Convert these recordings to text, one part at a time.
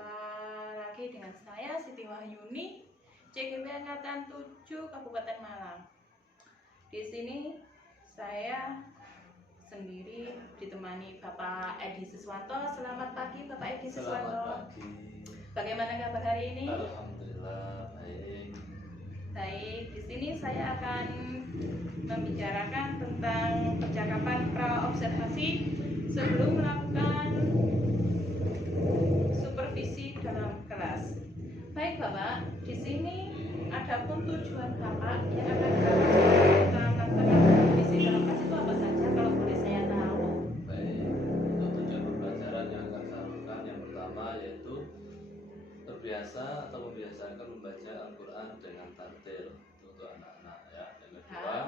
Berjumpa lagi dengan saya Siti Wahyuni, CGP Angkatan 7 Kabupaten Malang. Di sini saya sendiri ditemani Bapak Edi Siswanto. Selamat pagi Bapak Edi Siswanto. Selamat pagi. Bagaimana kabar hari ini? Alhamdulillah baik. Baik, di sini saya akan membicarakan tentang percakapan pra-observasi sebelum melakukan supervisi dalam kelas. Baik Bapak, di sini adapun tujuan Bapak yang akan dilakukan kita melakukan supervisi dalam kelas itu apa saja kalau boleh saya tahu? Baik, untuk tujuan pembelajaran yang akan saya lakukan yang pertama yaitu terbiasa atau membiasakan membaca Al-Quran dengan tartil untuk anak-anak ya. Yang kedua,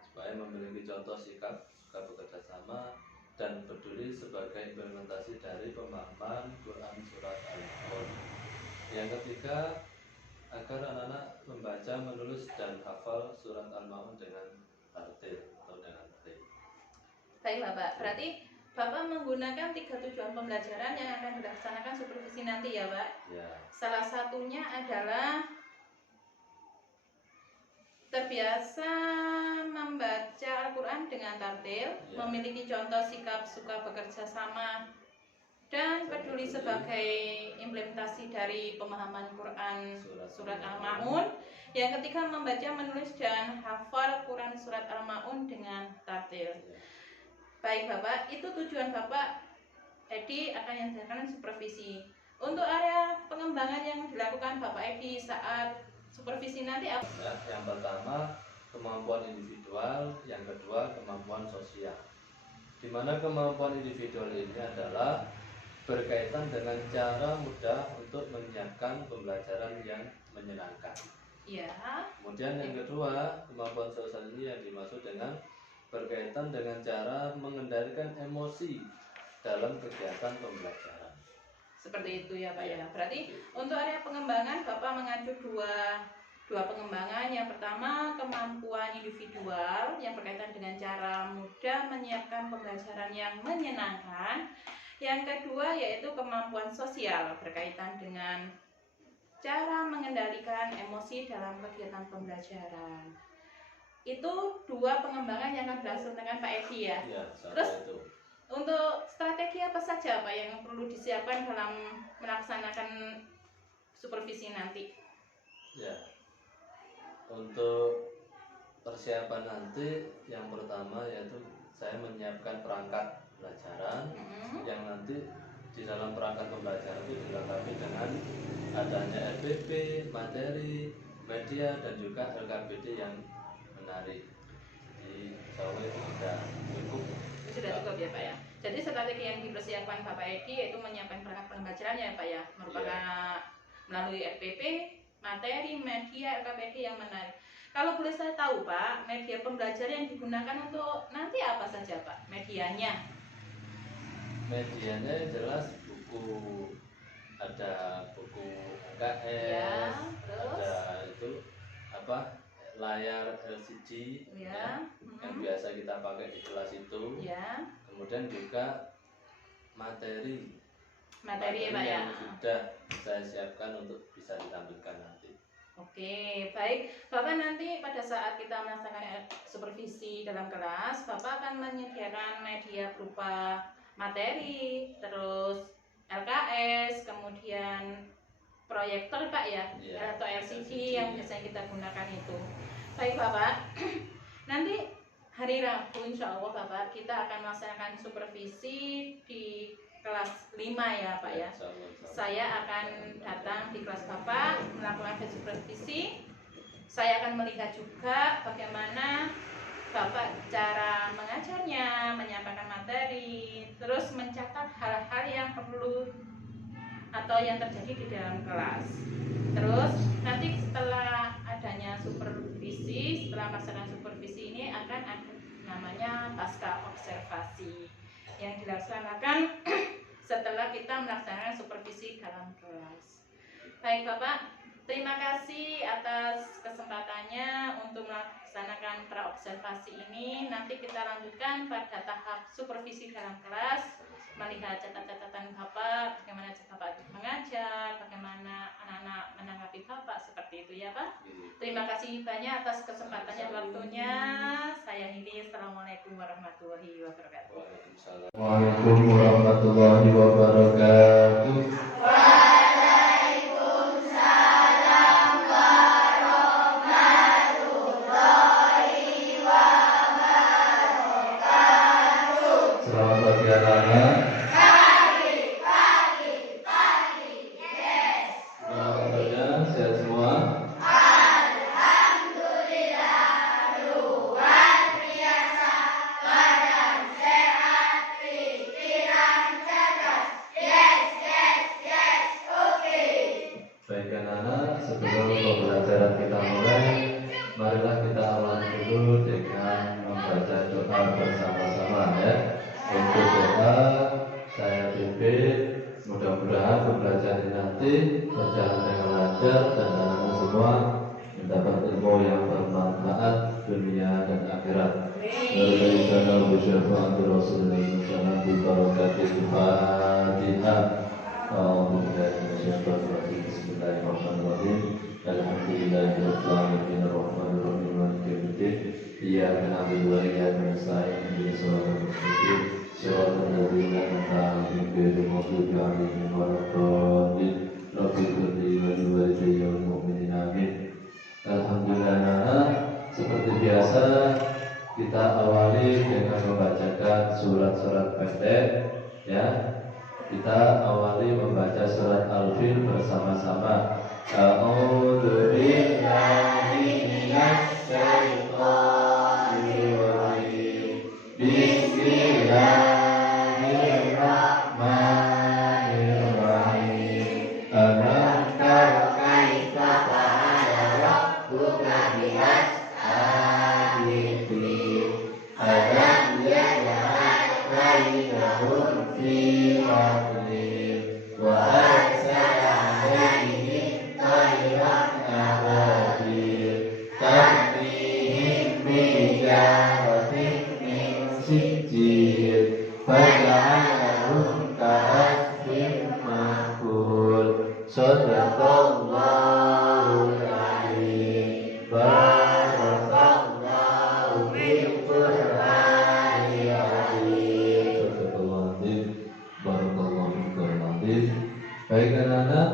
supaya memiliki contoh sikap suka bekerja sama dan peduli sebagai implementasi dari pemahaman Quran surat Al-Maun. Yang ketiga, agar anak-anak membaca, menulis dan hafal surat Al-Maun dengan tartil atau dengan baik. Baik Bapak, berarti Bapak menggunakan 3 tujuan pembelajaran yang akan dilaksanakan supervisi nanti ya Pak? Ya. Salah satunya adalah terbiasa membaca Al-Quran dengan tartil, Ya. memiliki contoh sikap suka bekerja sama, dan peduli sebagai implementasi dari pemahaman Quran surat Al-Maun. Yang ketiga, membaca, menulis, dan hafal Quran surat Al-Maun dengan tartil. Ya. Baik Bapak, itu tujuan Bapak Edi akan yang dilakukan supervisi. Untuk area pengembangan yang dilakukan Bapak Edi saat supervisi nanti apa? Ya, yang pertama kemampuan individual, yang kedua kemampuan sosial. Di mana kemampuan individual ini adalah berkaitan dengan cara mudah untuk menyiapkan pembelajaran yang menyenangkan. Ya. Kemudian yang kedua, kemampuan sosial ini yang dimaksud dengan berkaitan dengan cara mengendalikan emosi dalam kegiatan pembelajaran. Seperti itu ya Pak ya. Berarti untuk area pengembangan Bapak mengacu dua pengembangan. Yang pertama kemampuan individual yang berkaitan dengan cara mudah menyiapkan pembelajaran yang menyenangkan. Yang kedua yaitu kemampuan sosial berkaitan dengan cara mengendalikan emosi dalam kegiatan pembelajaran. Itu 2 pengembangan yang akan dilaksanakan Pak Edi ya. Ya, Terus itu. untuk strategi apa saja Pak yang perlu disiapkan dalam melaksanakan supervisi nanti? Ya, untuk persiapan nanti yang pertama yaitu saya menyiapkan perangkat pembelajaran yang nanti di dalam perangkat pembelajaran itu dilengkapi dengan adanya RPP, materi, media dan juga LKPD yang menarik. Jadi insya Allah itu sudah cukup. Sudah cukup ya Pak ya. Jadi strategi yang dipersiapkan Bapak Edi yaitu menyiapkan perangkat pembelajaran ya Pak ya, merupakan melalui RPP, materi, media, LKPD yang menarik. Kalau boleh saya tahu Pak, media pembelajaran yang digunakan untuk nanti apa saja Pak medianya? Medianya jelas buku, ada buku KS, Ya, terus? ada itu apa layar LCD Ya, yang biasa kita pakai di kelas itu. Ya. Kemudian juga materi Ya Pak ya. yang sudah saya siapkan untuk bisa ditampilkan nanti. Oke, baik. Bapak nanti pada saat kita melaksanakan supervisi dalam kelas, Bapak akan menyediakan media berupa materi, terus LKS, kemudian proyektor Pak ya, atau LCD yang biasanya kita gunakan itu. Baik Bapak, nanti hari Rabu insya Allah Bapak kita akan melaksanakan supervisi di kelas 5 ya Pak ya. Saya akan datang di kelas Bapak melakukan supervisi. Saya akan melihat juga bagaimana Bapak cara mengajarnya, menyampaikan materi, terus mencatat hal-hal yang perlu atau yang terjadi di dalam kelas. Terus nanti setelah adanya supervisi, setelah melaksanakan supervisi ini akan ada namanya pasca observasi yang dilaksanakan setelah kita melaksanakan supervisi dalam kelas. Baik Bapak, terima kasih atas kesempatannya untuk melaksanakan pra-observasi ini. Nanti kita lanjutkan pada tahap supervisi dalam kelas. melihat catatan-catatan Bapak, bagaimana Bapak mengajar, bagaimana anak-anak menanggapi Bapak, seperti itu ya Pak. Terima kasih banyak atas kesempatannya, waktunya. Saya ini, Assalamualaikum warahmatullahi wabarakatuh. Waalaikumsalam warahmatullahi wabarakatuh. Selamat pagi anak-anak. Kabarnya sehat semua? Baik anak-anak, sebelum pembelajaran kita mulai, marilah kita awali dulu dengan membaca doa bersama-sama ya. Untuk doa, saya pimpin. Mudah-mudahan pembelajaran nanti berjalan dengan lancar dan anak-anak semua mendapat ilmu yang bermanfaat dunia dan akhirat. Berikanlah bersyafaat Rasulullah di barakatil Fatihah. Bismillahirrahmanirrahim. Alhamdulillahirabbil alamin arrahmanirrahim maliki yaumiddin. Iyyaka na'budu wa iyyaka nasta'in ihdinas siratal mustaqim siratal ladzina an'amta 'alaihim ghairil maghdubi 'alaihim waladdallin. Rabbi ighfirli wa li walidayya wal mu'minin amin. Alhamdulillah, seperti biasa kita awali dengan membacakan surat-surat pendek ya. Kita awali membaca surat Al-Fil bersama-sama. A'udzu billahi minasy syaithanir rajim. Bismillahirrahmanirrahim. Alam tara kaifa fa'ala rabbuka bi'ashabil fil. Alam yaj'al kaidahum fi tadlil wa arsala 'alaihim tayran ababil tarmihim bijaratin min sijil faja'alahum ka'asfin ma'kul. Shadaqallahul 'azim. Barakallahu fil Qur'anil 'azim. Shadaqallahul 'azim. Barakallahu fil Qur'anil 'azim. Baik anak-anak,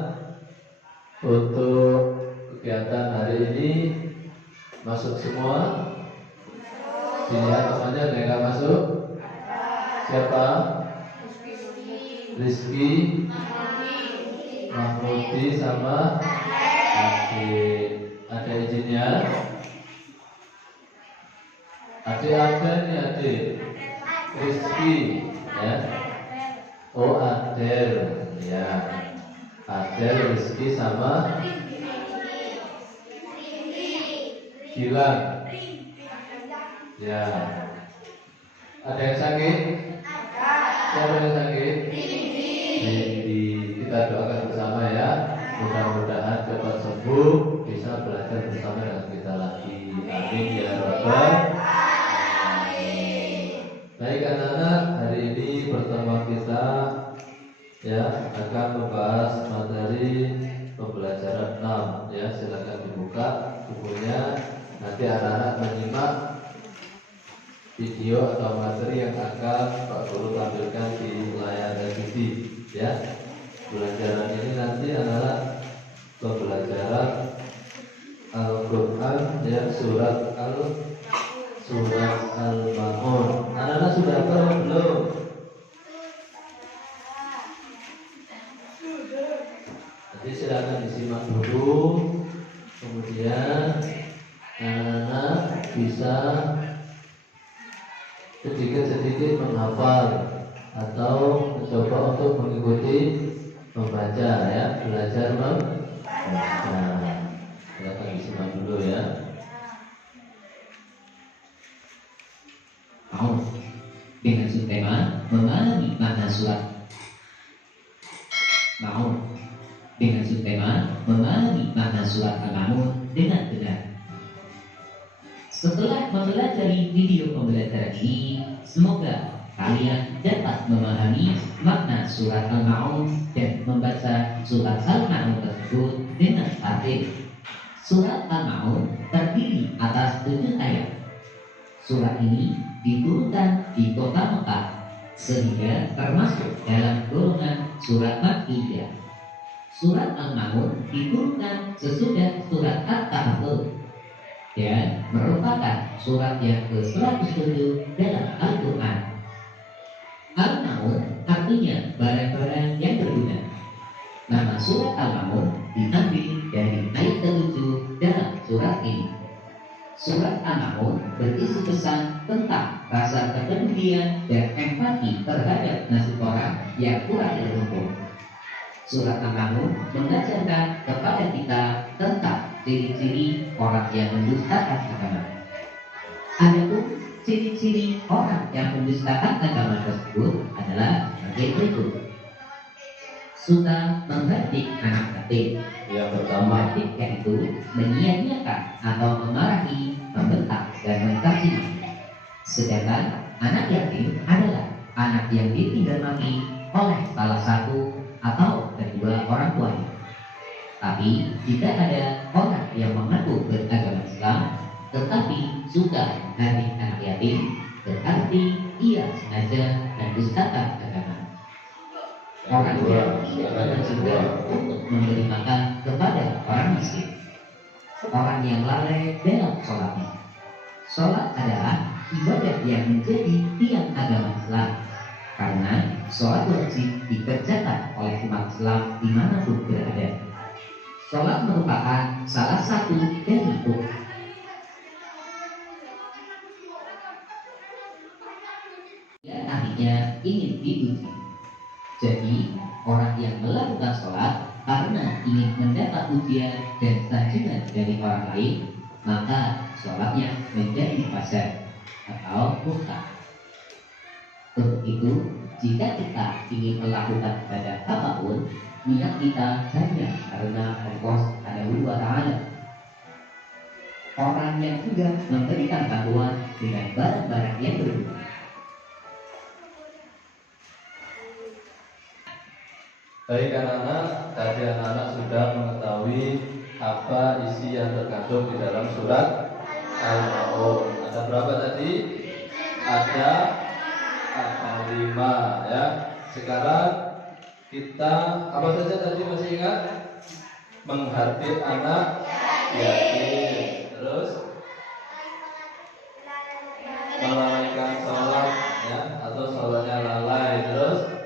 untuk kegiatan hari ini masuk semua? Pilihan namanya ada yang nggak masuk? Siapa? Rizky, Mahmudi sama Adik. Ada izinnya? Adik ada nih adik. Rizky, ya. Oh Adel, ya. Adel, Rizky sama Gilang. Ya. Ada yang sakit? Siapa yang sakit? Rindy. Kita doakan bersama ya. Mudah-mudahan cepat sembuh, bisa belajar bersama dengan kita lagi. Amin ya rabbal alamin. Baik anak-anak, hari ini pertemuan kita ya akan membahas materi pembelajaran 6 ya. Silakan dibuka bukunya. Nanti anak-anak menyimak video atau materi yang akan Pak Guru tampilkan di layar LCD ya. Pembelajaran ini nanti adalah pembelajaran Al-Quran ya, surat Al-Maun. Anak-anak sudah paham belum? Nanti silakan disimak dulu, kemudian anak-anak bisa sedikit-sedikit menghafal atau mencoba untuk mengikuti membaca ya, belajar membaca. Silakan disimak dulu ya. Mau dengan subtema memahami makna surat. Mau dengan subtema memahami makna surat Al-Maun dengan benar. Setelah mempelajari video pembelajaran ini, semoga kalian dapat memahami makna surat Al-Ma'un dan membaca surat Al-Ma'un tersebut dengan tertib. Surat Al-Ma'un terdiri atas 7 ayat. Surat ini diturunkan di kota Mekah sehingga termasuk dalam golongan surat Makkiyah. Surat Al-Ma'un diturunkan sesudah surat At-Tahrim dan merupakan surat yang ke-107 dalam Al-Quran. Al-Ma'un artinya barang-barang yang berguna. Nama surat Al-Ma'un diambil dari ayat ke-7 dalam surat ini. Surat Al-Ma'un berisi pesan tentang rasa kepedulian dan empati terhadap nasib orang yang kurang beruntung. Surat Al-Ma'un mengajarkan kepada kita tentang ciri-ciri orang yang mendustakan agama. Adapun ciri-ciri orang yang mendustakan agama tersebut adalah sebagai berikut. Suka menghardik anak yatim. Yang pertama, Menghardik yaitu menyia-nyiakan atau memarahi, membentak, dan mencaci maki. Sedangkan anak yatim adalah anak yang ditinggal mati oleh salah satu atau kedua orang tuanya. Tapi jika ada orang yang mengaku beragama Islam tetapi suka menghardik anak yatim, berarti ia sengaja mendustakan agama. Orang yang tidak bersedia untuk memberi makan kepada orang miskin. Orang yang lalai dalam sholatnya. Sholat adalah ibadah yang menjadi tiang agama Islam, karena sholat wajib dikerjakan oleh umat Islam dimanapun berada. Sholat merupakan salah satu dari rukun. Dan artinya ingin diuji. Jadi orang yang melakukan sholat karena ingin mendapat ujian dan sanjungan dari orang lain, maka sholatnya menjadi fasad atau mustahil. Untuk itu, jika kita ingin melakukan ibadah apapun, niat kita hanya karena Allah Subhanahu wa Ta'ala. Orang yang juga memberikan bantuan dengan barang-barang yang berguna. baik anak-anak, tadi anak-anak sudah mengetahui apa isi yang terkandung di dalam surat Al-Ma'un. Ada berapa tadi? Ada 5 ya. Sekarang kita apa saja tadi masih ingat? Menghardik anak yatim, terus melalaikan sholat ya, atau sholatnya lalai, terus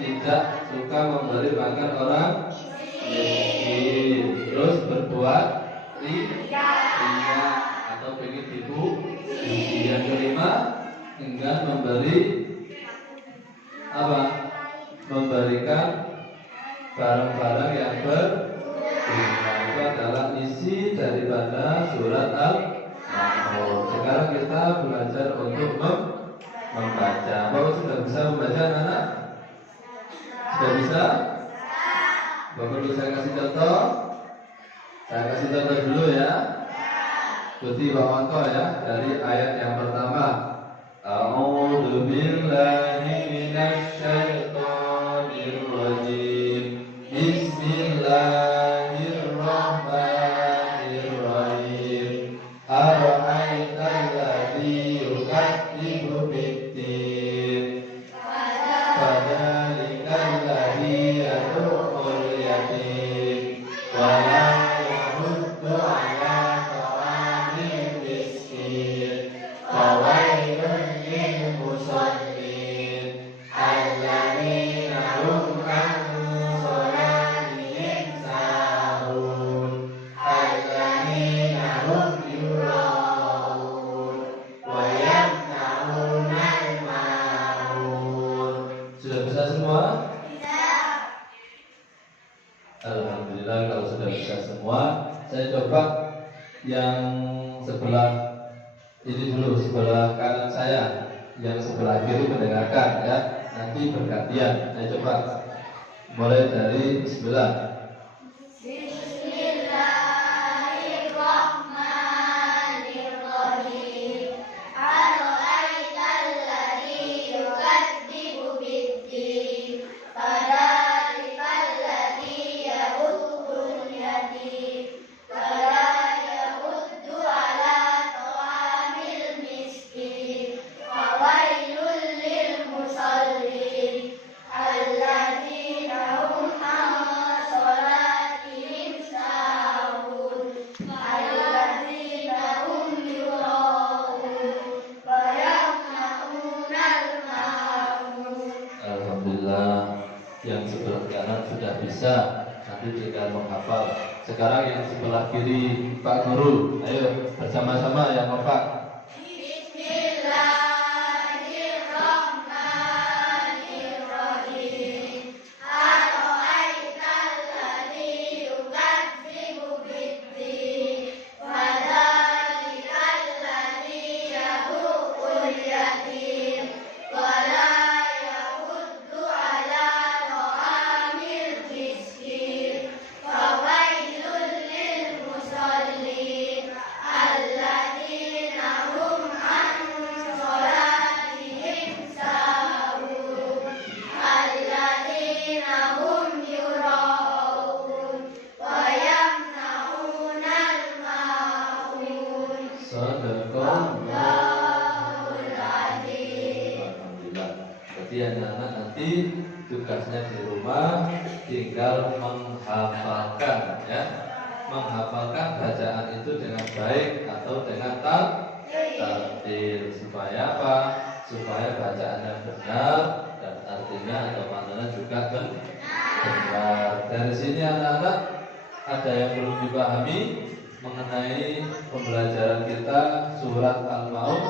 tidak suka memberi makan orang miskin, terus berbuat ria atau pengen dipuji. Yang kelima, enggan memberi apa? Memberikan barang-barang yang berguna. Itu adalah isi daripada surat Al-Ma'un. Sekarang kita belajar untuk membaca. Bapak sudah bisa membaca anak? Sudah bisa? Bapak dulu saya kasih contoh. Saya kasih contoh dulu ya. Ikuti Bapak ya dari ayat yang pertama. A'udzu billahi minasy syaithanir rajim. Bismillahirrahmanirrahim. Ara'aital ladzi yukadzibu bid-din. Fadzalikal ladzi yad'ul yatim wa la yahuddu 'ala ta'amil miskin. Fawailun lil musallin alladzina hum 'an shalatihim sahun alladzina hum yura'un wa yamna'unal ma'un. Sudah bisa semua? Alhamdulillah kalau sudah bisa semua. Saya coba yang sebelah ini dulu, sebelah kanan saya, yang sebelah kiri mendengarkan ya. Nanti bergantian. Saya coba mulai dari bismillah. Bismillahirrahmanirrahim. Ara'aital bisa, nanti tinggal menghafal. Sekarang yang sebelah kiri Pak Guru, ayo bersama-sama yang hafal. Tugasnya di rumah tinggal menghafalkan, ya, menghafalkan bacaan itu dengan baik atau dengan tartil. Supaya apa? Supaya bacaannya benar dan artinya atau maknanya juga benar. Dari sini anak-anak ada yang belum dipahami mengenai pembelajaran kita surat Al-Maun?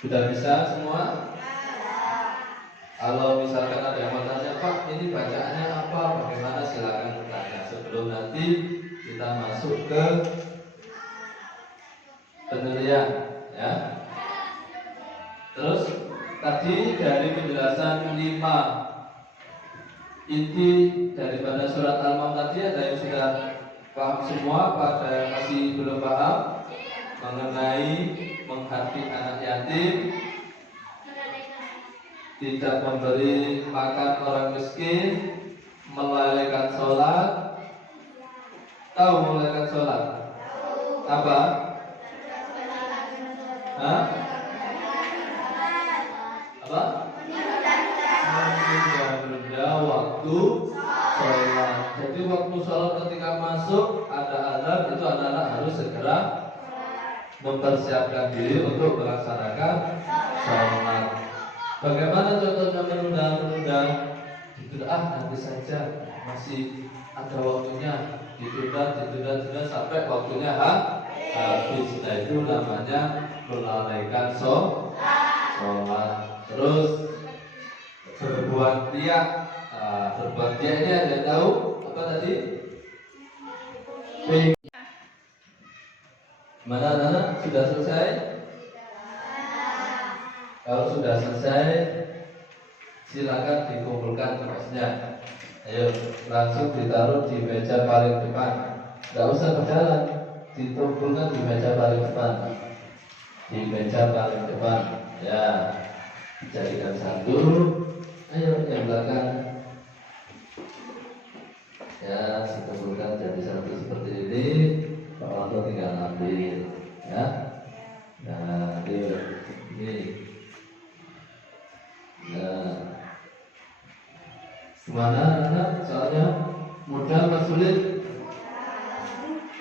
Sudah bisa semua? Kalau misalkan ada yang mau tanya, Pak, ini bacaannya apa? Bagaimana? Silakan bertanya sebelum nanti kita masuk ke penilaian, ya. Terus tadi dari penjelasan 5 inti daripada surat Al-Maun tadi, ada yang sudah paham semua? Apa ada yang masih belum paham mengenai menghati anak yatim, tidak memberi makan orang miskin, melalaikan sholat? Tahu melalaikan sholat? Apa? Hah? Apa? Menunda waktu sholat. Jadi waktu sholat ketika masuk ada azan, itu anak-anak harus segera mempersiapkan diri untuk melaksanakan sholat. Bagaimana contohnya menunda-menunda? Nanti saja, masih ada waktunya, ditunda sampai waktunya habis. Nah, itu namanya melalaikan sholat. Terus berbuat riya. Berbuat riya ini ada yang tahu apa tadi? Gimana anak-anak? Sudah selesai? Kalau sudah selesai, silakan dikumpulkan kertasnya. Ayo, langsung ditaruh di meja paling depan. Tidak usah berjalan, dikumpulkan di meja paling depan. Di meja paling depan, ya. Jadikan satu. Ayo, yang belakang. Ya, dikumpulkan jadi satu seperti ini. Pak Wanto tinggal ambil, ya. Nah, ini. Nah, gimana anak? Soalnya mudah atau sulit?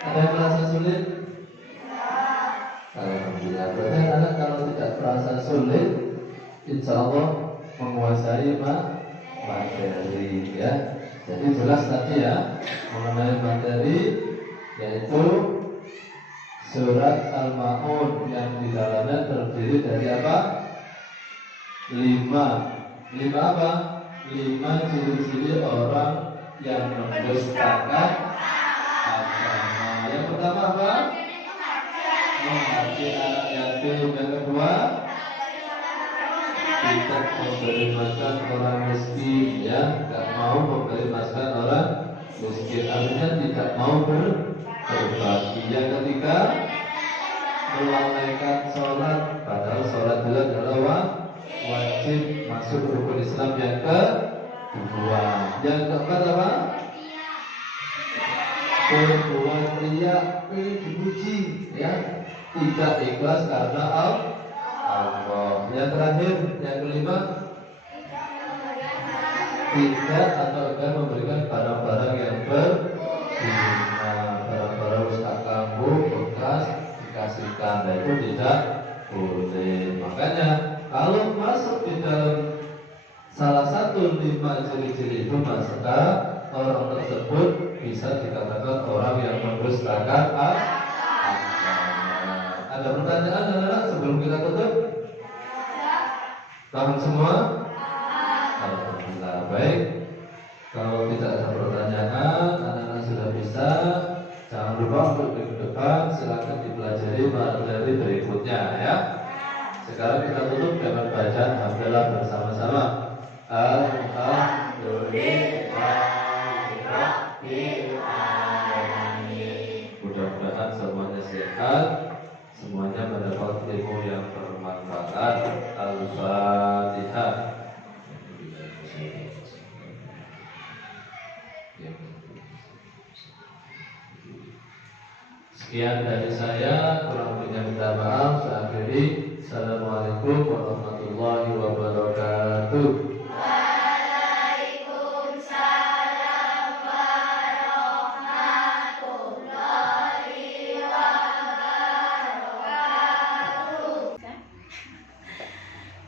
Ada yang merasa sulit? Alhamdulillah. Berarti anak kalau tidak merasa sulit, insya Allah menguasai materi, ya. Jadi jelas tadi ya mengenai materi, yaitu surat Al-Maun yang di dalamnya terdiri dari apa? 5 apa? 5 ciri-ciri orang yang mendustakan agama. Yang pertama apa? Menghati anak yatim. Yang kedua, tidak memberi makan orang miskin, ya. Tidak mau memberi makan orang miskin, artinya tidak mau berbagi. Yang ketiga, melalaikan sholat, padahal sholat itu adalah wajib masuk rukun Islam yang kedua. Yang keempat apa? Berbuat riya, dipuji, ya, tidak ikhlas karena Allah. Yang terakhir, yang kelima, tidak atau akan memberikan barang-barang yang berguna, barang-barang rusak kambuh, bekas dikasihkan. Nah, itu tidak boleh. Makanya kalau masuk di dalam salah satu 5 ciri-ciri itu, maka orang tersebut bisa dikatakan orang yang mendustakan agama. Ada pertanyaan anak-anak sebelum kita tutup? Paham semua? Alhamdulillah, baik. Kalau tidak ada pertanyaan, anak-anak sudah bisa. Jangan lupa untuk minggu depan silakan dipelajari materi berikutnya ya. Sekarang kita tutup dengan bacaan hamdalah bersama-sama. Alhamdulillahirobbilalamin. Mudah-mudahan semuanya sehat, semuanya mendapat ilmu yang bermanfaat. Al-Fatihah. Sekian dari saya, kurang lebihnya minta maaf. Saya akhiri. Assalamualaikum warahmatullahi wabarakatuh. Waalaikumsalam warahmatullahi wabarakatuh.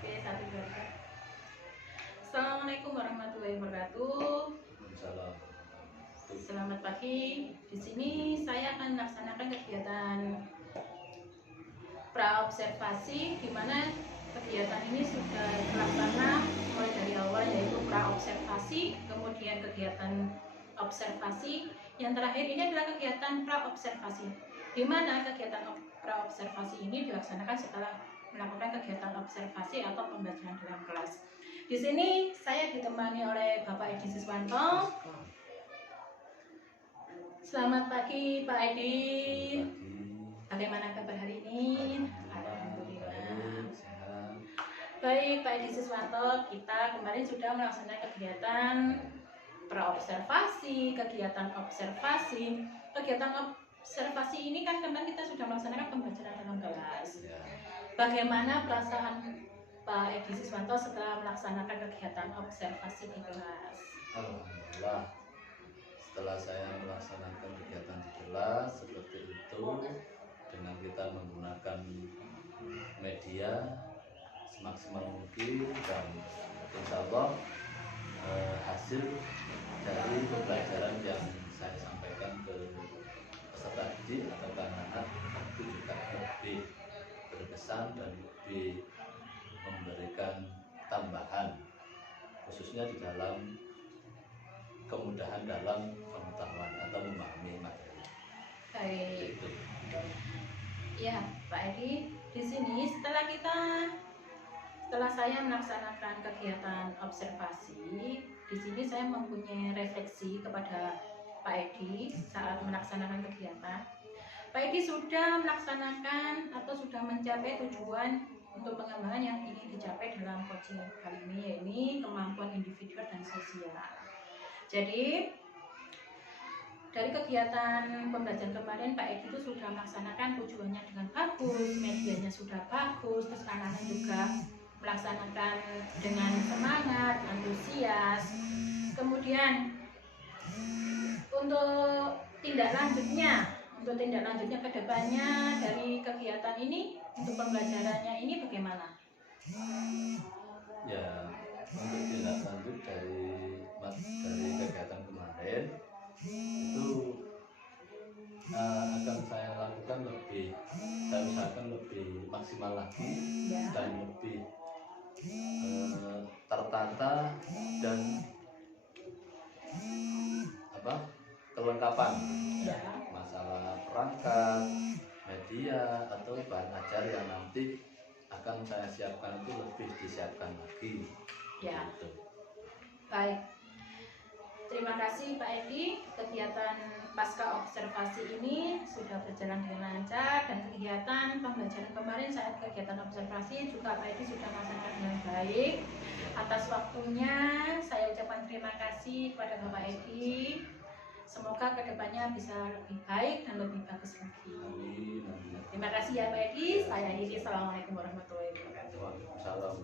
Oke, satu dua tiga. Assalamualaikum warahmatullahi wabarakatuh. Salam. Selamat pagi. Di sini saya akan melaksanakan kegiatan praobservasi, di mana kegiatan ini sudah terlaksana mulai dari awal, yaitu praobservasi, kemudian kegiatan observasi, yang terakhir ini adalah kegiatan praobservasi, di mana kegiatan praobservasi ini dilaksanakan setelah melakukan kegiatan observasi atau pembelajaran dalam kelas. Di sini saya ditemani oleh Bapak Edi Siswanto. Selamat pagi Pak Edi. Bagaimana kabar hari ini? Alhamdulillah. Baik Pak Edi Siswanto, kita kemarin sudah melaksanakan kegiatan praobservasi, kegiatan observasi. Kegiatan observasi ini kan kemarin kita sudah melaksanakan pembelajaran dalam kelas. Bagaimana perasaan Pak Edi Siswanto setelah melaksanakan kegiatan observasi di kelas? Alhamdulillah, setelah saya melaksanakan kegiatan di kelas seperti itu, dengan kita menggunakan media semaksimal mungkin, dan insya Allah hasil dari pembelajaran yang saya sampaikan ke peserta didik atau anak-anak itu juga lebih berkesan dan lebih memberikan tambahan, khususnya di dalam kemudahan dalam pengetahuan atau memahami materi. Baik. Ya, Pak Edi, di sini setelah saya melaksanakan kegiatan observasi, di sini saya mempunyai refleksi kepada Pak Edi saat melaksanakan kegiatan. Pak Edi sudah melaksanakan atau sudah mencapai tujuan untuk pengembangan yang ingin dicapai dalam coaching kali ini, yaitu kemampuan individual dan sosial. Jadi dari kegiatan pembelajaran kemarin, Pak Edi itu sudah melaksanakan tujuannya dengan bagus, medianya sudah bagus, terus anak-anak juga melaksanakan dengan semangat, antusias. Kemudian untuk tindak lanjutnya ke depannya dari kegiatan ini, untuk pembelajarannya ini bagaimana? Ya, untuk tindak lanjut dari kegiatan kemarin itu akan saya lakukan saya usahakan lebih maksimal lagi Ya. dan lebih tertata dan kelengkapan Ya. masalah perangkat, media atau bahan ajar yang nanti akan saya siapkan itu lebih disiapkan lagi. Ya. Gitu. Baik. Terima kasih Pak Edi, kegiatan pasca observasi ini sudah berjalan dengan lancar, dan kegiatan pembelajaran kemarin saat kegiatan observasi juga Pak Edi sudah melaksanakan dengan baik. Atas waktunya saya ucapkan terima kasih kepada Bapak Edi. Semoga kedepannya bisa lebih baik dan lebih bagus lagi. Amin. Terima kasih ya Pak Edi. Saya akhiri. Assalamualaikum warahmatullahi wabarakatuh. Waalaikumsalam.